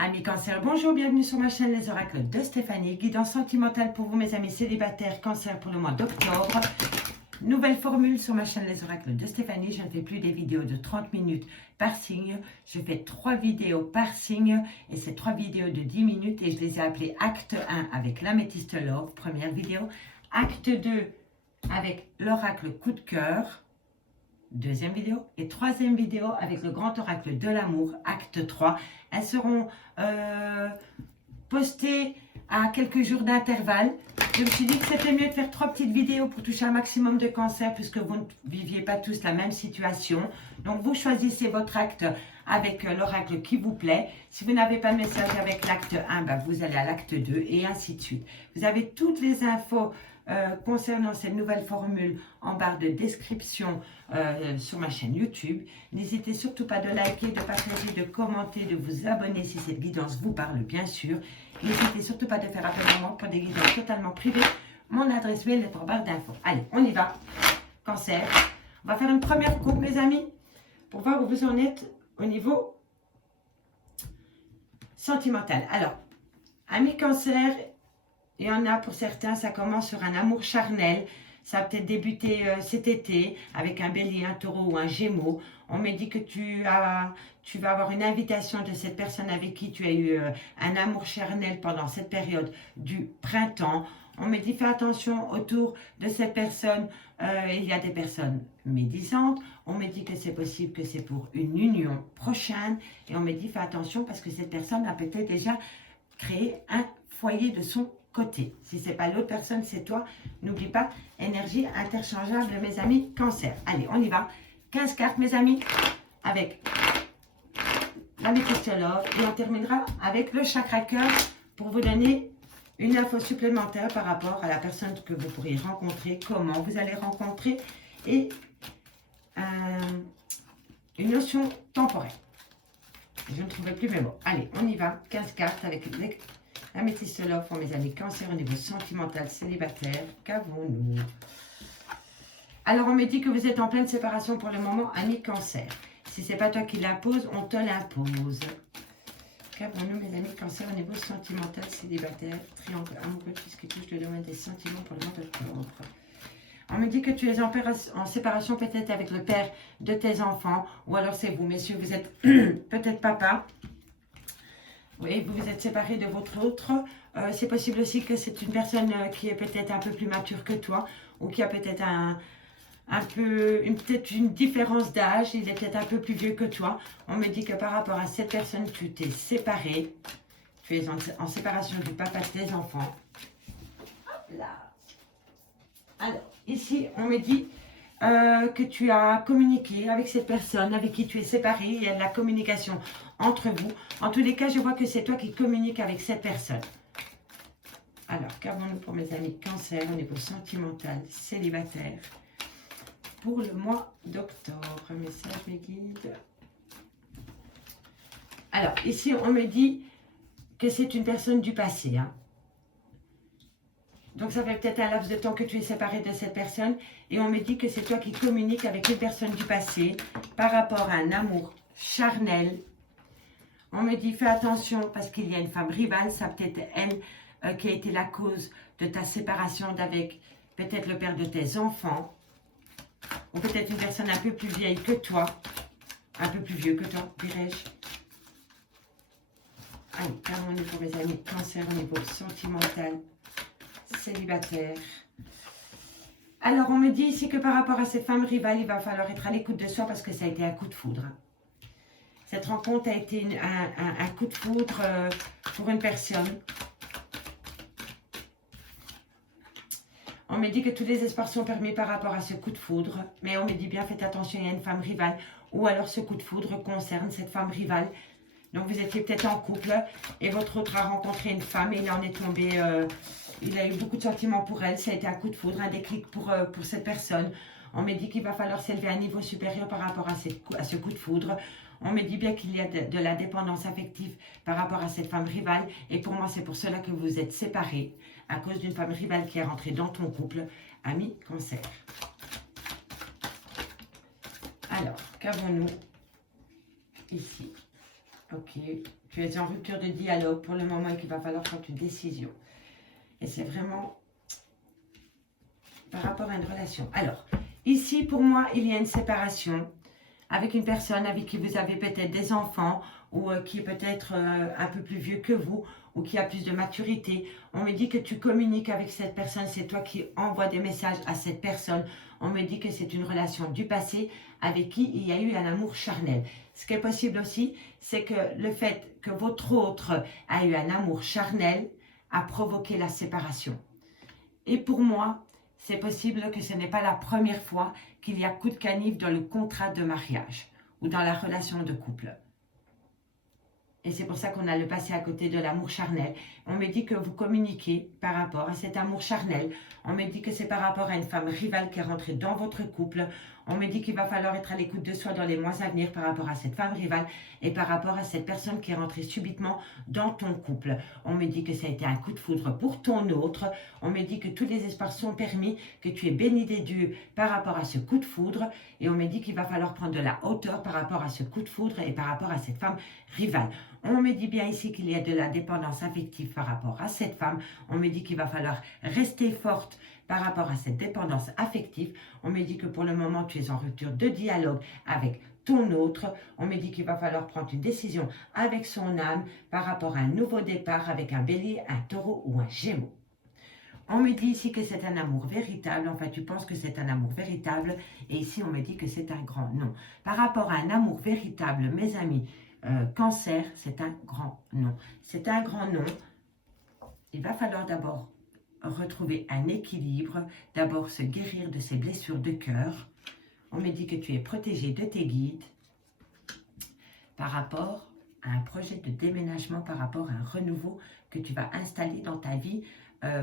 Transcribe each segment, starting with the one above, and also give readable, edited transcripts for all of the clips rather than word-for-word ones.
Amis cancer, bonjour, bienvenue sur ma chaîne Les Oracles de Stéphanie. Guidance sentimentale pour vous mes amis célibataires cancer pour le mois d'octobre. Nouvelle formule sur ma chaîne Les Oracles de Stéphanie. Je ne fais plus des vidéos de 30 minutes par signe. Je fais 3 vidéos par signe et c'est 3 vidéos de 10 minutes et je les ai appelées acte 1 avec l'améthyste love, première vidéo. Acte 2 avec l'oracle coup de cœur. Deuxième vidéo et troisième vidéo avec le grand oracle de l'amour, acte 3. Elles seront postées à quelques jours d'intervalle. Je me suis dit que c'était mieux de faire 3 petites vidéos pour toucher un maximum de cancers puisque vous ne viviez pas tous la même situation. Donc vous choisissez votre acte avec l'oracle qui vous plaît. Si vous n'avez pas de message avec l'acte 1, vous allez à l'acte 2 et ainsi de suite. Vous avez toutes les infos concernant cette nouvelle formule en barre de description sur ma chaîne YouTube. N'hésitez surtout pas de liker, de partager, de commenter, de vous abonner si cette guidance vous parle bien sûr. N'hésitez surtout pas de faire appel à moi pour des guidances totalement privées. Mon adresse mail est en barre d'infos. Allez, on y va. Cancer. On va faire une première coupe mes amis pour voir où vous en êtes au niveau sentimental. Alors, amis cancer, il y en a pour certains, ça commence sur un amour charnel. Ça a peut-être débuté cet été avec un bélier, un taureau ou un gémeau. On me dit que tu vas avoir une invitation de cette personne avec qui tu as eu un amour charnel pendant cette période du printemps. On me dit fais attention autour de cette personne. Il y a des personnes médisantes. On me dit que c'est possible que c'est pour une union prochaine. Et on me dit fais attention parce que cette personne a peut-être déjà créé un foyer de son côté. Si ce n'est pas l'autre personne, c'est toi. N'oublie pas, énergie interchangeable, mes amis, cancer. Allez, on y va. 15 cartes, mes amis, avec l'améthyste love. Et on terminera avec le chakra cœur pour vous donner une info supplémentaire par rapport à la personne que vous pourriez rencontrer, comment vous allez rencontrer et une notion temporelle. Je ne trouvais plus mes mots. Allez, on y va. 15 cartes avec l'améthyste love pour mes amis cancer au niveau sentimental célibataire. Qu'avons-nous? Alors, on me dit que vous êtes en pleine séparation pour le moment, amis cancer. Si ce n'est pas toi qui l'impose, on te l'impose. Qu'avons-nous, mes amis cancer au niveau sentimental célibataire? Triangle amoureux, tout ce qui touche le domaine des sentiments pour le mois d'octobre. On me dit que tu es en séparation peut-être avec le père de tes enfants. Ou alors c'est vous, messieurs, vous êtes peut-être papa. Oui, vous vous êtes séparés de votre autre. C'est possible aussi que c'est une personne qui est peut-être un peu plus mature que toi. Ou qui a peut-être peut-être une différence d'âge. Il est peut-être un peu plus vieux que toi. On me dit que par rapport à cette personne, tu t'es séparé. Tu es en séparation du papa de tes enfants. Hop là. Alors, ici, on me dit que tu as communiqué avec cette personne avec qui tu es séparé. Il y a de la communication entre vous. En tous les cas, je vois que c'est toi qui communiques avec cette personne. Alors, qu'avons-nous pour mes amis cancer au niveau sentimental, célibataire pour le mois d'octobre? Message, mes guides. Alors, ici, on me dit que c'est une personne du passé, hein. Donc, ça fait peut-être un laps de temps que tu es séparé de cette personne. Et on me dit que c'est toi qui communiques avec une personne du passé par rapport à un amour charnel. On me dit, fais attention parce qu'il y a une femme rivale. Ça peut-être elle qui a été la cause de ta séparation d'avec peut-être le père de tes enfants. Ou peut-être une personne un peu plus vieille que toi. Un peu plus vieux que toi, dirais-je. Allez, qu'avons-nous pour mes amis cancer au niveau sentimental célibataire. Alors, on me dit ici que par rapport à ces femmes rivales, il va falloir être à l'écoute de soi parce que ça a été un coup de foudre. Cette rencontre a été un coup de foudre pour une personne. On me dit que tous les espoirs sont permis par rapport à ce coup de foudre. Mais on me dit bien, faites attention, il y a une femme rivale. Ou alors ce coup de foudre concerne cette femme rivale. Donc, vous étiez peut-être en couple et votre autre a rencontré une femme et il en est tombé... il a eu beaucoup de sentiments pour elle. Ça a été un coup de foudre, un déclic pour cette personne. On me dit qu'il va falloir s'élever à un niveau supérieur par rapport à ce coup de foudre. On me dit bien qu'il y a de la dépendance affective par rapport à cette femme rivale. Et pour moi, c'est pour cela que vous êtes séparés à cause d'une femme rivale qui est rentrée dans ton couple. Ami cancer. Alors, qu'avons-nous ici? Ok, tu es en rupture de dialogue pour le moment et qu'il va falloir prendre une décision. Et c'est vraiment par rapport à une relation. Alors, ici, pour moi, il y a une séparation avec une personne avec qui vous avez peut-être des enfants ou qui est peut-être un peu plus vieux que vous ou qui a plus de maturité. On me dit que tu communiques avec cette personne, c'est toi qui envoies des messages à cette personne. On me dit que c'est une relation du passé avec qui il y a eu un amour charnel. Ce qui est possible aussi, c'est que le fait que votre autre a eu un amour charnel a provoqué la séparation. Et pour moi, c'est possible que ce n'est pas la première fois qu'il y a coup de canif dans le contrat de mariage ou dans la relation de couple. Et c'est pour ça qu'on a le passé à côté de l'amour charnel. On me dit que vous communiquez par rapport à cet amour charnel. On me dit que c'est par rapport à une femme rivale qui est rentrée dans votre couple. On me dit qu'il va falloir être à l'écoute de soi dans les mois à venir par rapport à cette femme rivale et par rapport à cette personne qui est rentrée subitement dans ton couple. On me dit que ça a été un coup de foudre pour ton autre. On me dit que tous les espoirs sont permis, que tu es béni des dieux par rapport à ce coup de foudre. Et on me dit qu'il va falloir prendre de la hauteur par rapport à ce coup de foudre et par rapport à cette femme rivale. On me dit bien ici qu'il y a de la dépendance affective par rapport à cette femme. On me dit qu'il va falloir rester forte par rapport à cette dépendance affective. On me dit que pour le moment, tu es en rupture de dialogue avec ton autre. On me dit qu'il va falloir prendre une décision avec son âme par rapport à un nouveau départ avec un bélier, un taureau ou un gémeau. On me dit ici que c'est un amour véritable. Enfin, tu penses que c'est un amour véritable. Et ici, on me dit que c'est un grand non. Par rapport à un amour véritable, mes amis, Cancer, c'est un grand non. C'est un grand non. Il va falloir d'abord retrouver un équilibre, d'abord se guérir de ces blessures de cœur. On me dit que tu es protégé de tes guides par rapport à un projet de déménagement, par rapport à un renouveau que tu vas installer dans ta vie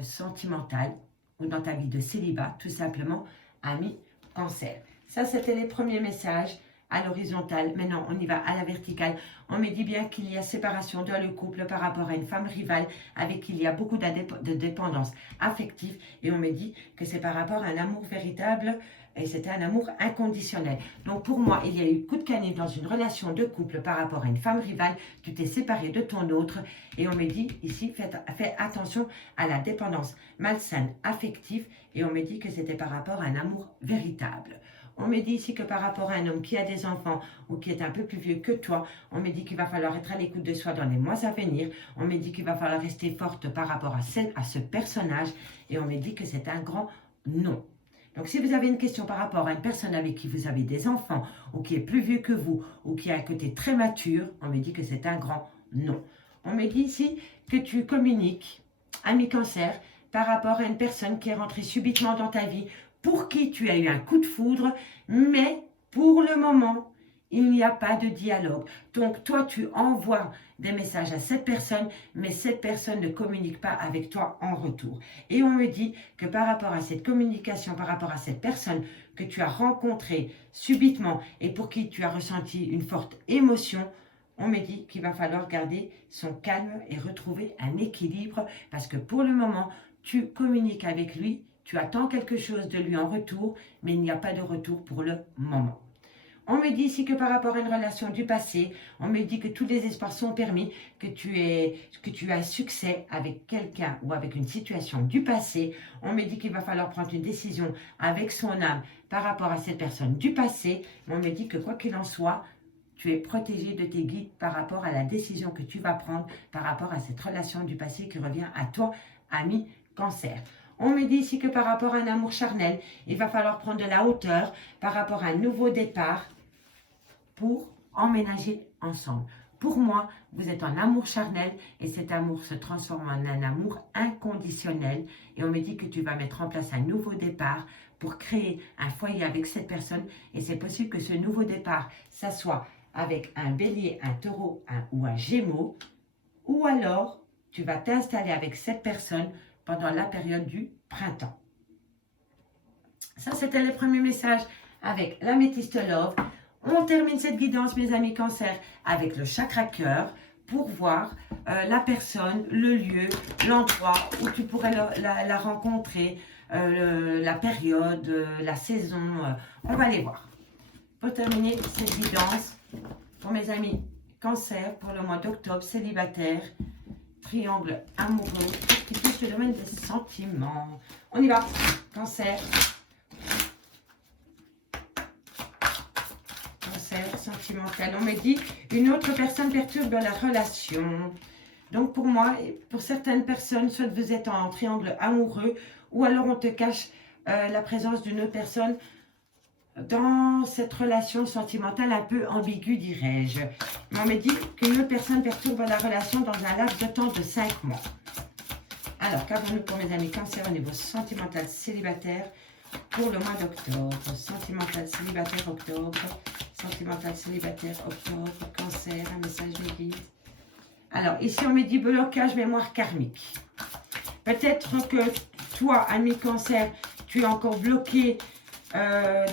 sentimentale ou dans ta vie de célibat, tout simplement, ami Cancer. Ça, c'était les premiers messages à l'horizontale. Maintenant, on y va à la verticale. On me dit bien qu'il y a séparation dans le couple par rapport à une femme rivale avec qui il y a beaucoup de dépendance affective. Et on me dit que c'est par rapport à un amour véritable et c'était un amour inconditionnel. Donc pour moi, il y a eu coup de canif dans une relation de couple par rapport à une femme rivale. Tu t'es séparé de ton autre. Et on me dit ici, fais attention à la dépendance malsaine affective. Et on me dit que c'était par rapport à un amour véritable. On me dit ici que par rapport à un homme qui a des enfants ou qui est un peu plus vieux que toi, on me dit qu'il va falloir être à l'écoute de soi dans les mois à venir. On me dit qu'il va falloir rester forte par rapport à ce personnage. Et on me dit que c'est un grand non. Donc si vous avez une question par rapport à une personne avec qui vous avez des enfants ou qui est plus vieux que vous ou qui a un côté très mature, on me dit que c'est un grand non. On me dit ici que tu communiques, ami Cancer, par rapport à une personne qui est rentrée subitement dans ta vie, pour qui tu as eu un coup de foudre, mais pour le moment, il n'y a pas de dialogue. Donc, toi, tu envoies des messages à cette personne, mais cette personne ne communique pas avec toi en retour. Et on me dit que par rapport à cette communication, par rapport à cette personne que tu as rencontrée subitement et pour qui tu as ressenti une forte émotion, on me dit qu'il va falloir garder son calme et retrouver un équilibre parce que pour le moment, tu communiques avec lui. Tu attends quelque chose de lui en retour, mais il n'y a pas de retour pour le moment. On me dit ici que par rapport à une relation du passé, on me dit que tous les espoirs sont permis, que tu as succès avec quelqu'un ou avec une situation du passé. On me dit qu'il va falloir prendre une décision avec son âme par rapport à cette personne du passé. On me dit que quoi qu'il en soit, tu es protégé de tes guides par rapport à la décision que tu vas prendre par rapport à cette relation du passé qui revient à toi, ami Cancer. On me dit ici que par rapport à un amour charnel, il va falloir prendre de la hauteur par rapport à un nouveau départ pour emménager ensemble. Pour moi, vous êtes en amour charnel et cet amour se transforme en un amour inconditionnel. Et on me dit que tu vas mettre en place un nouveau départ pour créer un foyer avec cette personne. Et c'est possible que ce nouveau départ, ça soit avec un bélier, un taureau ou un gémeau. Ou alors, tu vas t'installer avec cette personne pendant la période du printemps. Ça, c'était les premiers messages avec l'améthyste love. On termine cette guidance, mes amis Cancer, avec le chakra cœur pour voir la personne, le lieu, l'endroit où tu pourrais la rencontrer, la période, la saison. On va les voir. Pour terminer cette guidance, pour mes amis Cancer, pour le mois d'octobre, célibataire, triangle amoureux, qui touche le domaine des sentiments. On y va. Cancer. Cancer, sentimental. On me dit, une autre personne perturbe la relation. Donc pour moi, pour certaines personnes, soit vous êtes en triangle amoureux, ou alors on te cache la présence d'une autre personne dans cette relation sentimentale un peu ambiguë, dirais-je. On me dit qu'une autre personne perturbe la relation dans un laps de temps de 5 mois. Alors, qu'avons-nous pour mes amis Cancer au niveau sentimental célibataire pour le mois d'octobre? Sentimental célibataire octobre. Sentimental célibataire octobre. Cancer, un message de guide. Alors, ici, on me dit blocage mémoire karmique. Peut-être que toi, ami Cancer, tu es encore bloqué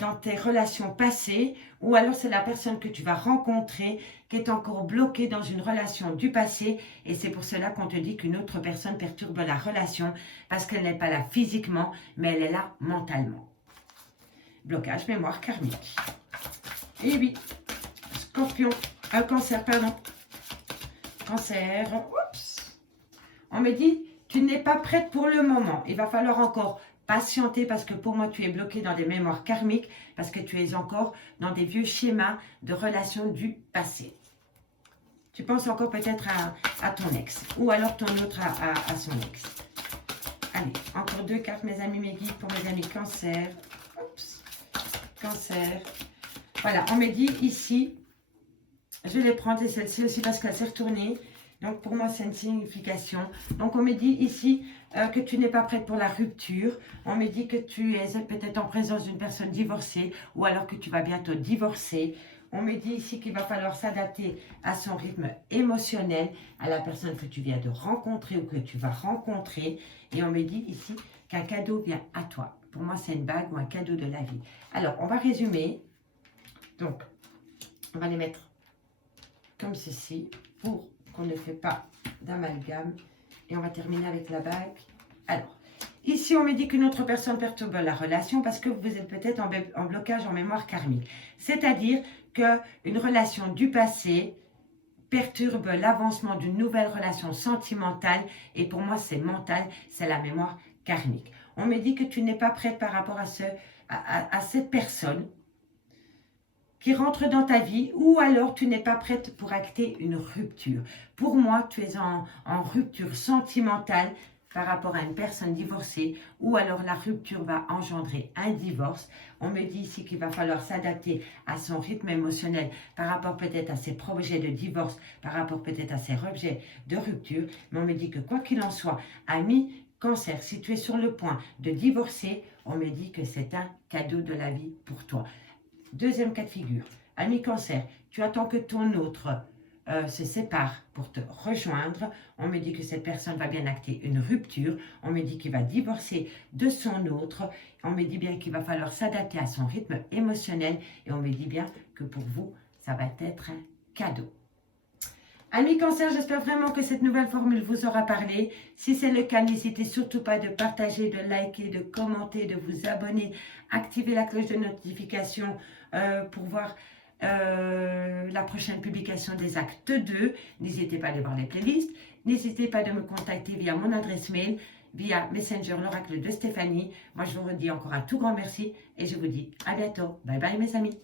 dans tes relations passées, ou alors c'est la personne que tu vas rencontrer qui est encore bloquée dans une relation du passé, et c'est pour cela qu'on te dit qu'une autre personne perturbe la relation, parce qu'elle n'est pas là physiquement, mais elle est là mentalement. Blocage mémoire karmique. Et oui, Scorpion, Cancer, pardon. Cancer, oups. On me dit, tu n'es pas prête pour le moment, il va falloir encore patienter parce que pour moi, tu es bloqué dans des mémoires karmiques parce que tu es encore dans des vieux schémas de relations du passé. Tu penses encore peut-être à ton ex ou alors ton autre à son ex. Allez, encore 2 cartes, mes amis, mes guides, pour mes amis Cancer. Oups. Cancer. Voilà, on me dit ici, je vais les prendre et celle-ci aussi parce qu'elle s'est retournée. Donc, pour moi, c'est une signification. Donc, on me dit ici que tu n'es pas prête pour la rupture. On me dit que tu es peut-être en présence d'une personne divorcée ou alors que tu vas bientôt divorcer. On me dit ici qu'il va falloir s'adapter à son rythme émotionnel, à la personne que tu viens de rencontrer ou que tu vas rencontrer. Et on me dit ici qu'un cadeau vient à toi. Pour moi, c'est une bague ou un cadeau de la vie. Alors, on va résumer. Donc, on va les mettre comme ceci pour qu'on ne fait pas d'amalgame. Et on va terminer avec la bague. Alors, ici, on me dit qu'une autre personne perturbe la relation parce que vous êtes peut-être en blocage en mémoire karmique. C'est-à-dire qu'une relation du passé perturbe l'avancement d'une nouvelle relation sentimentale. Et pour moi, c'est mental, c'est la mémoire karmique. On me dit que tu n'es pas prête par rapport à cette personne qui rentre dans ta vie, ou alors tu n'es pas prête pour acter une rupture. Pour moi, tu es en rupture sentimentale par rapport à une personne divorcée, ou alors la rupture va engendrer un divorce. On me dit ici qu'il va falloir s'adapter à son rythme émotionnel par rapport peut-être à ses projets de divorce, par rapport peut-être à ses projets de rupture. Mais on me dit que quoi qu'il en soit, ami Cancer, si tu es sur le point de divorcer, on me dit que c'est un cadeau de la vie pour toi. Deuxième cas de figure, ami Cancer, tu attends que ton autre se sépare pour te rejoindre. On me dit que cette personne va bien acter une rupture. On me dit qu'il va divorcer de son autre. On me dit bien qu'il va falloir s'adapter à son rythme émotionnel. Et on me dit bien que pour vous, ça va être un cadeau. Amis Cancer, j'espère vraiment que cette nouvelle formule vous aura parlé. Si c'est le cas, n'hésitez surtout pas de partager, de liker, de commenter, de vous abonner, activer la cloche de notification pour voir la prochaine publication des actes 2. N'hésitez pas à aller voir les playlists. N'hésitez pas de me contacter via mon adresse mail, via Messenger, l'oracle de Stéphanie. Moi, je vous redis encore un tout grand merci et je vous dis à bientôt. Bye bye mes amis.